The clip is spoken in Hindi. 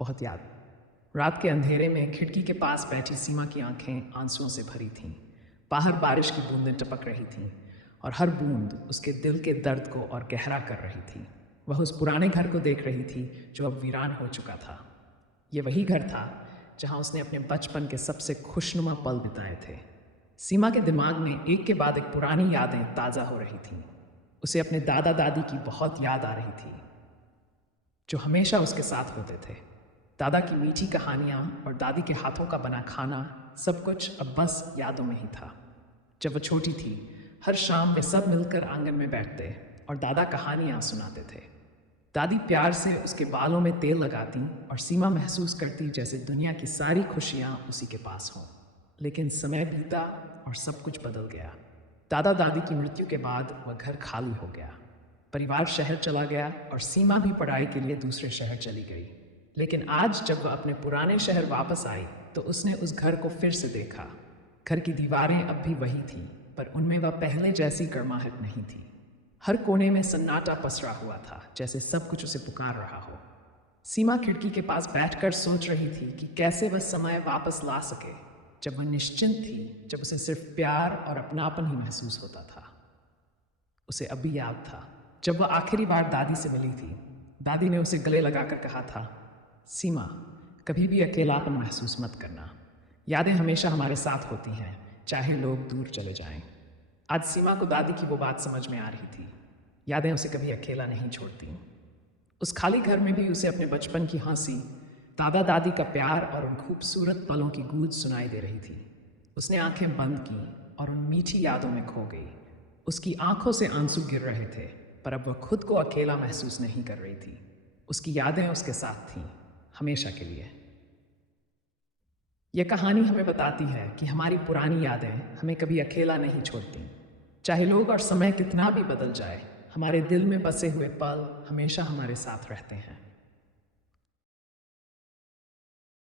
बहुत याद। रात के अंधेरे में खिड़की के पास बैठी सीमा की आंखें आंसुओं से भरी थीं। बाहर बारिश की बूंदें टपक रही थीं और हर बूंद उसके दिल के दर्द को और गहरा कर रही थी। वह उस पुराने घर को देख रही थी जो अब वीरान हो चुका था। ये वही घर था जहां उसने अपने बचपन के सबसे खुशनुमा पल बिताए थे। सीमा के दिमाग में एक के बाद एक पुरानी यादें ताज़ा हो रही थीं। उसे अपने दादा दादी की बहुत याद आ रही थी जो हमेशा उसके साथ होते थे। दादा की मीठी कहानियाँ और दादी के हाथों का बना खाना, सब कुछ अब बस यादों में ही था। जब वह छोटी थी, हर शाम वे सब मिलकर आंगन में बैठते और दादा कहानियाँ सुनाते थे। दादी प्यार से उसके बालों में तेल लगाती और सीमा महसूस करती जैसे दुनिया की सारी खुशियाँ उसी के पास हों। लेकिन समय बीता और सब कुछ बदल गया। दादा दादी की मृत्यु के बाद वह घर खाली हो गया। परिवार शहर चला गया और सीमा भी पढ़ाई के लिए दूसरे शहर चली गई। लेकिन आज जब वह अपने पुराने शहर वापस आई तो उसने उस घर को फिर से देखा। घर की दीवारें अब भी वही थीं, पर उनमें वह पहले जैसी गर्माहट नहीं थी। हर कोने में सन्नाटा पसरा हुआ था, जैसे सब कुछ उसे पुकार रहा हो। सीमा खिड़की के पास बैठकर सोच रही थी कि कैसे वह समय वापस ला सके, जब वह निश्चिंत थी, जब उसे सिर्फ प्यार और अपनापन ही महसूस होता था। उसे अभी याद था जब वह आखिरी बार दादी से मिली थी। दादी ने उसे गले लगाकर कहा था, सीमा, कभी भी अकेलापन महसूस मत करना। यादें हमेशा हमारे साथ होती हैं, चाहे लोग दूर चले जाएं। आज सीमा को दादी की वो बात समझ में आ रही थी। यादें उसे कभी अकेला नहीं छोड़ती। उस खाली घर में भी उसे अपने बचपन की हंसी, दादा दादी का प्यार और उन खूबसूरत पलों की गूंज सुनाई दे रही थी। उसने आंखें बंद की और उन मीठी यादों में खो गई। उसकी आंखों से आंसू गिर रहे थे, पर अब वह खुद को अकेला महसूस नहीं कर रही थी। उसकी यादें उसके साथ थीं, हमेशा के लिए। यह कहानी हमें बताती है कि हमारी पुरानी यादें हमें कभी अकेला नहीं छोड़ती। चाहे लोग और समय कितना भी बदल जाए, हमारे दिल में बसे हुए पल हमेशा हमारे साथ रहते हैं।